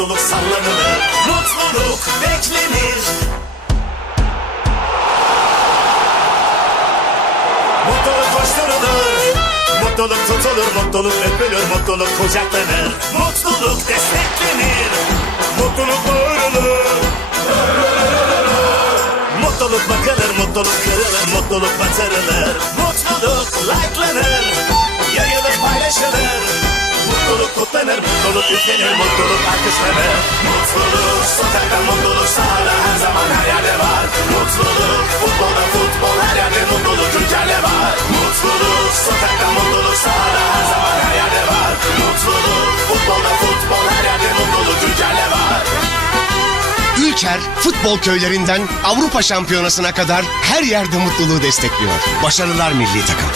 mutluluk sallanılır Mutluluk beklenir. Mutluluk koşturulur Mutluluk tutulur, mutluluk öpülür, mutluluk kucaklanır Mutluluk desteklenir. Mutluluk bağırılır Mutluluk bakılır, mutluluk kırılır, mutluluk batırılır mutluluk üflenir, mutluluk alkışlanır Mutluluk sokakta, mutluluk sahada her zaman her yerde var. Mutluluk futbolda, futbol her yerde mutluluk güncelle var. Mutluluk sokakta, mutluluk sahada her zaman her yerde var. Mutluluk futbolda, futbol her yerde mutluluk güncelle var. Ülker futbol köylerinden Avrupa Şampiyonası'na kadar her yerde mutluluğu destekliyor. Başarılar milli takım.